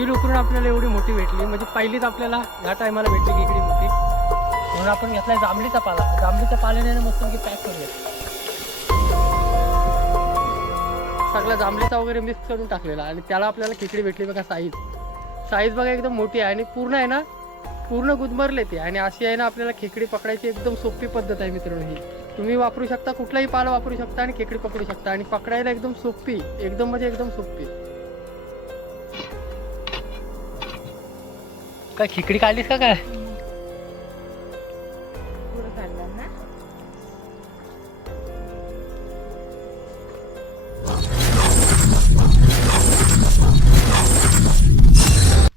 Bill उकरून आपल्याला एवढी मोठी भेटली. म्हणजे पहिलीच आपल्याला या टायमाला भेटली खेकडी मोठी. म्हणून आपण घेतलाय जांभळीचा पाला. जांभळीच्या पाल्याने मस्त की पॅक करूया सगळा जांभळीचा वगैरे मिक्स करून टाकलेला. आणि त्याला आपल्याला खेकडी भेटली बघा साईज साईज बघा एकदम मोठी आहे आणि पूर्ण आहे ना पूर्ण गुदमरले ते. आणि अशी आहे ना आपल्याला खेकडी पकडायची एकदम सोपी पद्धत आहे मित्रांनो ही. तुम्ही वापरू शकता कुठलाही पाला वापरू शकता आणि खेकडी पकडू शकता. आणि पकडायला एकदम सोपी एकदम म्हणजे एकदम सोपी. काय खेकडी काढलीस का काय? पुढं काढलं ना.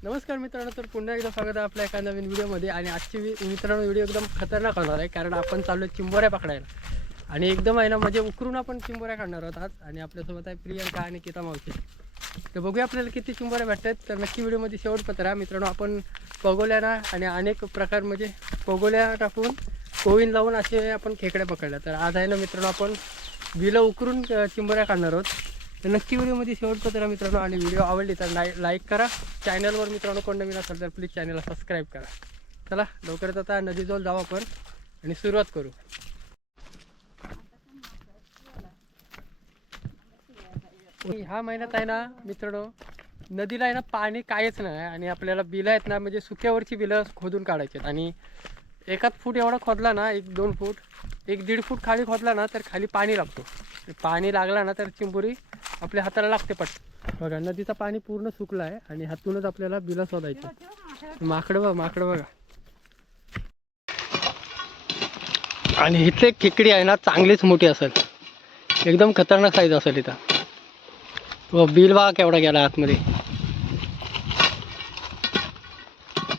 नमस्कार मित्रांनो तर पुन्हा एकदा स्वागत आहे आपल्या एका नवीन व्हिडिओमध्ये. आणि आजची मित्रांनो व्हिडिओ एकदम खतरनाक होणार आहे कारण आपण चाललो आहे चिंबोऱ्या पकडायला. आणि एकदम आहे ना म्हणजे उकरून आपण चिंबोऱ्या काढणार आहोत आज. आणि आपल्यासोबत आहे प्रियंका आणि किता मावशी. तर बघूया आपल्याला किती चिंबोऱ्या भेटतात. तर नक्की व्हिडिओमध्ये शेवटपर्यंत राहा मित्रांनो आपण पगोल्याना आणि अनेक प्रकार म्हणजे पगोल्या टाकून कोविन लावून असे आपण खेकड्या पकडल्या तर आज आहे ना मित्रांनो आपण बिलं उकरून चिंबोऱ्या काढणार आहोत. तर नक्की व्हिडिओमध्ये शेवटपर्यंत राहा मित्रांनो आणि व्हिडिओ आवडली तर लाईक लाईक करा. चॅनलवर मित्रांनो कोण नवीन असेल तर प्लीज चॅनलला सबस्क्राईब करा. चला लवकरच आता नदीजवळ जाऊ आपण आणि सुरुवात करू. ह्या महिन्यात आहे ना मित्रांनो नदीला आहे ना पाणी काहीच नाही आणि आपल्याला बिलं आहेत ना म्हणजे सुक्यावरची बिलं खोदून काढायची आहेत. आणि एकाच फूट एवढा खोदला ना एक दोन फूट एक दीड फूट खाली खोदला ना तर खाली पाणी लागतो. पाणी लागला ना तर चिंबुरी आपल्या हाताला लागते पट बघा नदीचं पाणी पूर्ण सुकलं आहे आणि हातूनच आपल्याला बिलं शोधायची माकडं बघ माकडं बघा. आणि इथले खेकडी आहे ना चांगलीच मोठी असेल. एकदम खतरनाक साईज असेल इथं. व बिल बघा केवढा गेला आतमध्ये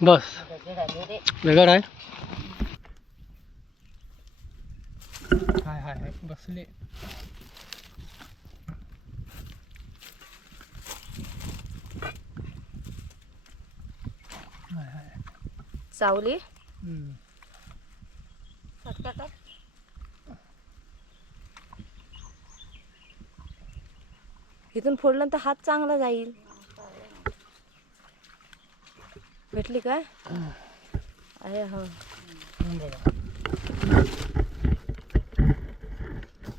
बस। वेगळं आहे हाय हाय हाय बसले हाय हाय। सावली? इथून फोडलं तर हात चांगला जाईल. भेटली काय आहे हो.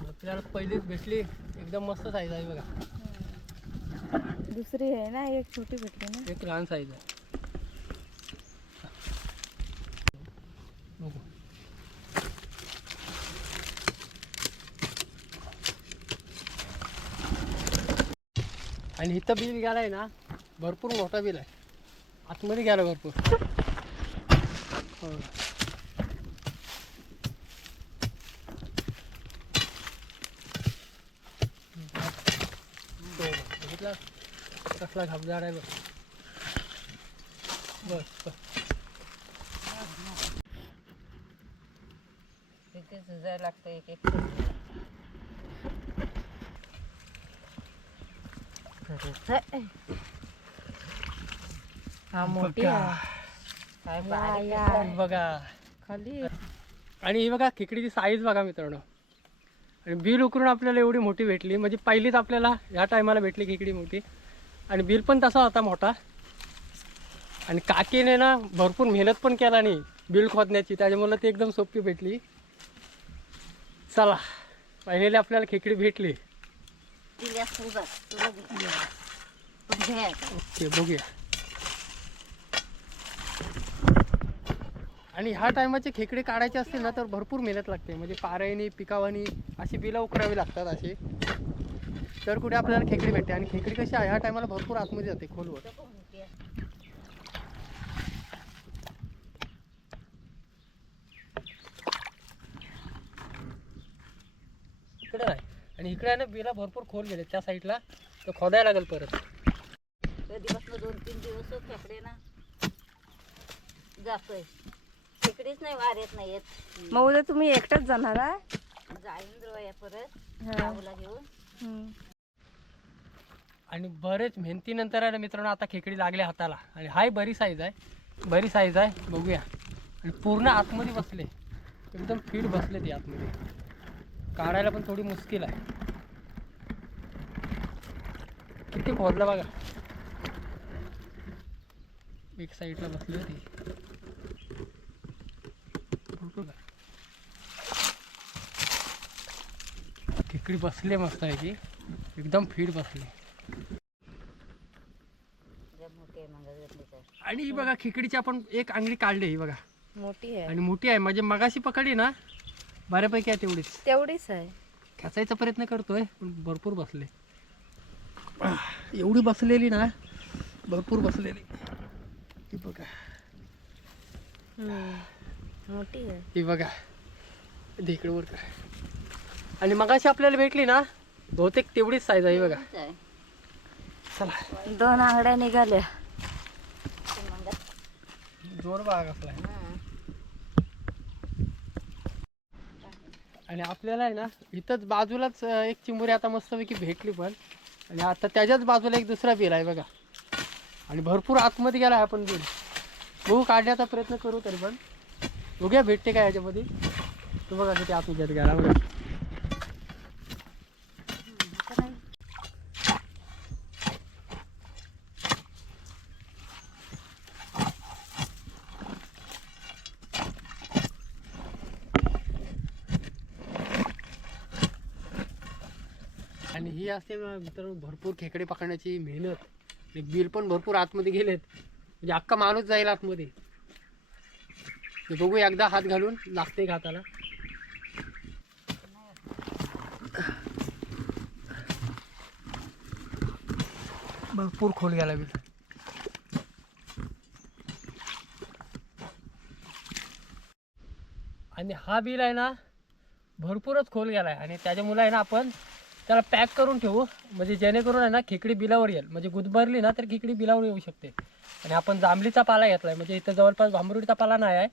आपल्याला पहिलीच भेटली. एकदम मस्त साईज आहे बघा. दुसरी आहे ना एक छोटी भेटली ना. एक लहान साईज आहे बघू. आणि इथं बिल गेला आहे ना भरपूर मोठा बिल आहे. आतमध्ये गेला भरपूर. हो. बघितला? कसला घाबदार आहे बघ. बस बस. तिथे जायला लागतं एक एक. हा मोठी बघा. आहे काय बारीक आहे. बघा. खाली. आणि ही बघा खेकडीची साईज बघा मित्रांनो. आणि बिल उकरून आपल्याला एवढी मोठी भेटली. म्हणजे पहिलीच आपल्याला ह्या टायमाला भेटली खेकडी मोठी. आणि बिल पण तसा होता मोठा. आणि काकीने ना भरपूर मेहनत पण केला नाही बिल खोदण्याची. त्याच्यामुळे ती एकदम सोपी भेटली. चला फायनली आपल्याला खेकडी भेटली. तिला सुजा तुला घे. ओके बघूया. आणि ह्या टायमाचे खेकडे काढायचे असतील ना तर भरपूर मेहनत लागते. म्हणजे पारायणी पिकावानी अशी बिलं उकरावी लागतात अशी. तर कुठे आपल्याला खेकडी भेटते. आणि खेकडी कशी आहे? ह्या टायमाला भरपूर आतमध्ये जाते खोलवर. इकडे नाही आणि इकडे आहे ना बिला भरपूर खोल गेले. त्या साईडला तर खोदायला लागेल परत. कधीपासून दोन तीन दिवस खेकडे ना जातोय. खेकडेच नाही वार येत नाही येत. मग उद्या तुम्ही एकटाच जाणार आहे? जाईन रोया परत हा. घेऊन. हम्म. आणि बरेच मेहनतीनंतर आहे ना मित्रांनो आता खेकडी लागले हाताला. आणि हाय बरी साईज आहे. बरी साईज आहे. बघूया. आणि पूर्ण आतमध्ये बसले. एकदम फिट बसले ते आतमध्ये. काढायला पण थोडी मुश्किल आहे. किती खोदलं बघा. एक साईडला बसली होती? खेकडी बसले मस्त आहे की एकदम फिट बसली. आणि ही बघा खेकडीची आपण एक अंगडी काढली ही बघा. मोठी आहे. आणि मोठी आहे. म्हणजे मगाशी पकडली ना बऱ्यापैकी आहे तेवढीच. तेवढीच आहे. खेचायचा प्रयत्न करतोय पण भरपूर बसले. एवढी बसलेली ना भरपूर बसलेली. ही बघा. मोठी आहे. ही बघा. इकडे वर करा. आणि मगाशी आपल्याला भेटली ना बहुतेक तेवढीच साईज आहे ही बघा. तेवढीच आहे. चला. दोन आंगड्या निघाल्या. ते जोर बघा कसला आहे. आणि आपल्याला आहे ना इथंच बाजूलाच एक चिंबोरी आता मस्तपैकी भेटली पण. आणि आता त्याच्याच बाजूला एक दुसरा बिल आहे बघा. आणि भरपूर आतमध्ये गेला आहे आपण बिल. बघू काढण्याचा प्रयत्न करू तरी पण. बघूया भेटते का याच्यामध्ये? तू बघा किती आतमध्ये गेला बघा आणि ही असते ना मित्रांनो भरपूर खेकडे पकडण्याची मेहनत. बिल पण भरपूर आतमध्ये गेलेत. म्हणजे अख्खा माणूस जाईल आतमध्ये. बघू एकदा हात घालून लागते हाताला. भरपूर खोल गेला बिल. आणि हा बिल आहे ना भरपूरच खोल गेला आहे आणि त्याच्यामुळे आहे ना आपण त्याला पॅक करून ठेवू. म्हणजे जेणेकरून आहे ना खेकडी बिलावर येईल. म्हणजे गुदभरली ना तर खेकडी बिलावर येऊ शकते. आणि आपण जांभळीचा पाला घेतला आहे म्हणजे इथं जवळपास भांबरुडीचा पाला नाही आहे.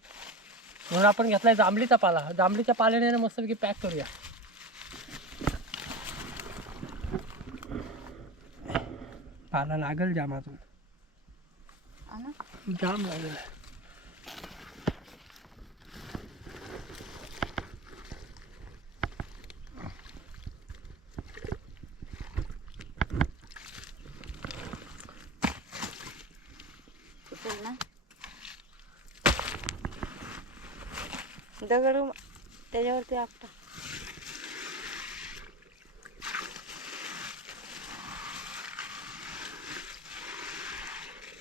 म्हणून आपण घेतला आहे जांभळीचा पाला. जांभळीच्या पाल्याने ना मस्तपैकी पॅक करूया. पाला लागल जाम अजून? जाम लागेल सुटेल ना दगड त्याच्यावरती आपटा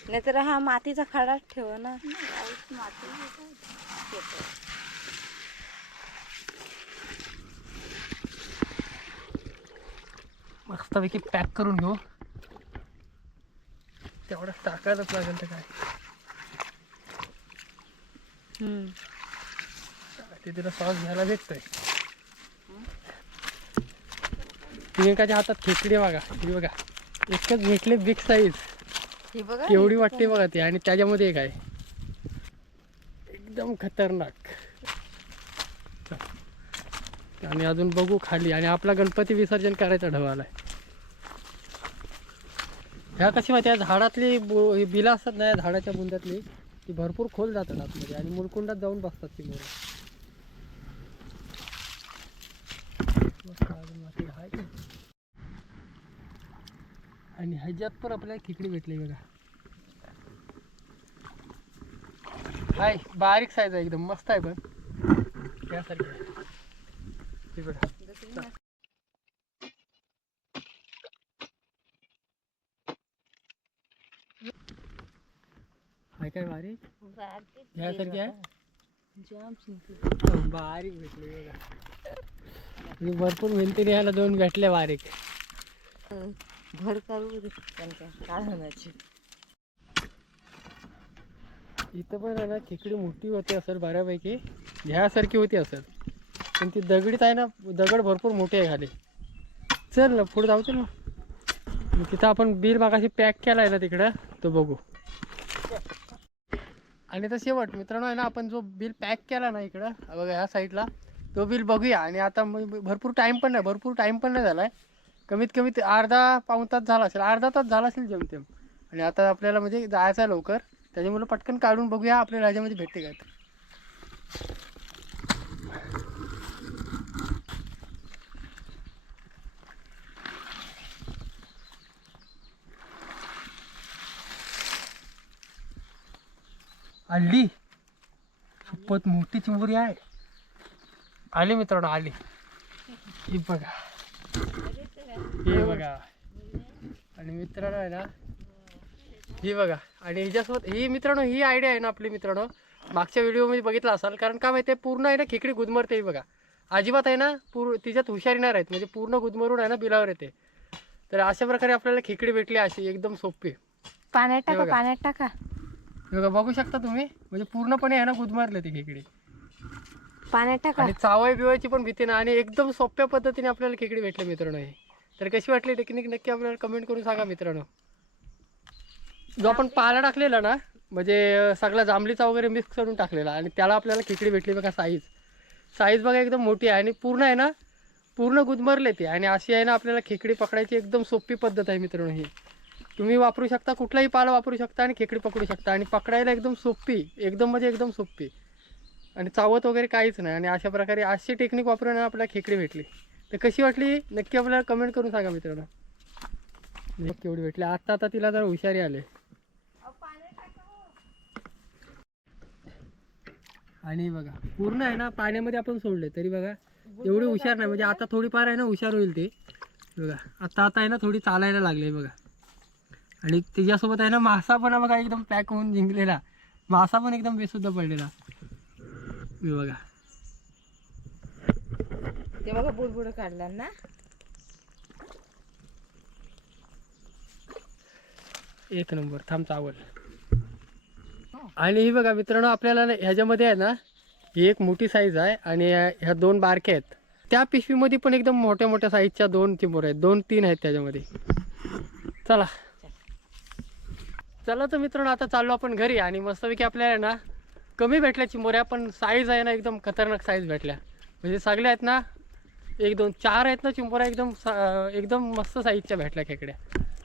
नाहीतर हा मातीचा खडाच ठेव ना माती. मस्तपैकी पॅक करून घेऊ तेवढंच टाकायलाच लागेल तर काय हम्म. ते तिला सॉस घ्यायला भेटतोय. प्रियंकाच्या हातात खेकडी बघा. ही बघा. एकच भेटले बिग साईज केवढी वाटते बघा ती. आणि त्याच्यामध्ये एक आहे. एकदम खतरनाक. आणि अजून बघू खाली. आणि आपला गणपती विसर्जन करायचा ढवाला ह्या कशी माहिती आहे? झाडातली ही बिलं असतात ना या झाडाच्या बुंद्यातली ती भरपूर खोल जातात आतमध्ये. आणि मुरकुंडात जाऊन बसतात ती मोर अजून माती आहे की? आणि ह्याच्यात पण आपल्याला खिकडी भेटली बघा. हाय बारीक साईज आहे एकदम मस्त आहे पण. त्यासारखी आहे. बघा हाय काय बारीक बारकीच ह्यासारखी आहे बारीक भेटली बघा. भरपूर मेहनतीने ह्याला दोन भेटले बारीक. भर करू दे त्यांच्या काढण्याची इथं पण आहे ना खेकडी मोठी होती असं बऱ्यापैकी. ह्यासारखी होती असं. पण ती दगडीत आहे ना दगड भरपूर मोठी आहे खाली. चल ना पुढे जाऊ चल ना. मग तिथं आपण बिल मागाशी पॅक केला आहे ना तिकडं तो बघू. आणि तर शेवट मित्रांनो आहे ना आपण जो बिल पॅक केला ना इकडं बघा ह्या साईडला तो बिल बघूया. आणि आता मग भरपूर टाईम पण नाही भरपूर टाईम पण नाही झाला आहे कमीत कमी अर्धा पाऊण तास झाला असेल अर्धा तास झाला असेल जेमतेम आणि आता आपल्याला म्हणजे जायचं आहे लवकर त्याच्यामुळे पटकन काढून बघूया आपल्याला राज्यामध्ये भेटते काय आली. खूपच मोठी चिंबुरी आहे. आली मित्रांनो आली. ही बघा. ही बघा. आणि मित्रांनो आहे ना ही बघा. आणि हिच्यासोबत ही मित्रांनो ही आयडिया आहे ना आपली मित्रांनो. मागच्या व्हिडिओमध्ये बघितलं असाल कारण का माहिती आहे पूर्ण आहे ना खेकडी गुदमरते ही बघा. अजिबात आहे ना पूर तिच्यात हुशारी नाही राहत. म्हणजे पूर्ण गुदमरून आहे ना बिलावर येते. तर अशा प्रकारे आपल्याला खेकडी भेटली अशी एकदम सोपी. पाण्यात टाका. पाण्यात टाका. बघा बघू शकता तुम्ही? म्हणजे पूर्णपणे आहे ना गुदमारले ती खेकडी. पाण्यात टाका. आणि चावाय बिवायची पण भीती ना आणि एकदम सोप्या पद्धतीने आपल्याला खेकडी भेटली मित्रांनो हे. तर कशी वाटली टेक्निक नक्की आपल्याला कमेंट करून सांगा मित्रांनो. जो आपण पाला टाकलेला ना म्हणजे सगळा जांभळीचा वगैरे मिक्स करून टाकलेला आणि त्याला आपल्याला खेकडी भेटली बघा साईज साईज बघा एकदम मोठी आहे आणि पूर्ण आहे ना पूर्ण गुदमरले ते आणि अशी आहे ना आपल्याला खेकडी पकडायची एकदम सोपी पद्धत आहे मित्रांनो ही. तुम्ही वापरू शकता कुठलाही पाला वापरू शकता आणि खेकडी पकडू शकता आणि पकडायला एकदम सोपी एकदम म्हणजे एकदम सोपी. आणि चावत वगैरे काहीच नाही आणि अशा प्रकारे अशी टेक्निक वापरून आपल्याला खेकडी भेटली. तर कशी वाटली? नक्की आपल्याला कमेंट करून सांगा मित्रांनो. नक्की एवढी भेटली. आता आता तिला जरा हुशारी आले. आणि बघा पूर्ण आहे ना पाण्यामध्ये आपण सोडले तरी बघा एवढी हुशार नाही. म्हणजे आता थोडीफार आहे ना हुशार होईल ते. बघा आता आता आहे ना थोडी चालायला लागले बघा. आणि तिच्यासोबत आहे ना मासा पण बघा एकदम पॅक होऊन जिंकलेला. मासा पण एकदम बेसुद्धा पडलेला. हे बघा. ते बघा बुडबुड काढला ना एक नंबर थांब चावल. आणि ही बघा मित्रांनो आपल्याला ना ह्याच्यामध्ये आहे ना ही एक मोठी साईज आहे आणि ह्या दोन बारक्या आहेत. त्या पिशवीमध्ये पण एकदम मोठ्या मोठ्या साईजच्या दोन चिंबोर आहेत. दोन तीन आहेत त्याच्यामध्ये. चला. चला तर मित्रांनो आता चाललो आपण घरी आणि मस्तपैकी आपल्याला ना कमी भेटल्या चिंबोऱ्या पण साईज आहे ना एकदम खतरनाक साईज भेटल्या. म्हणजे सगळ्या आहेत ना एक दोन चार आहेत ना चिंपोरा एकदम एकदम मस्त साईजच्या भेटल्या खेकड्या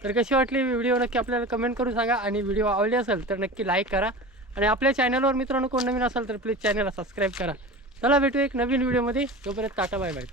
तर कशी वाटली व्हिडिओ? नक्की आपल्याला कमेंट करून सांगा आणि व्हिडिओ आवडली असेल तर नक्की लाईक करा. आणि आपल्या चॅनलवर मित्रांनो कोण नवीन असेल तर प्लीज चॅनलला सबस्क्राईब करा. चला भेटू एक नवीन व्हिडिओमध्ये तोपर्यंत टाटा बाय बाय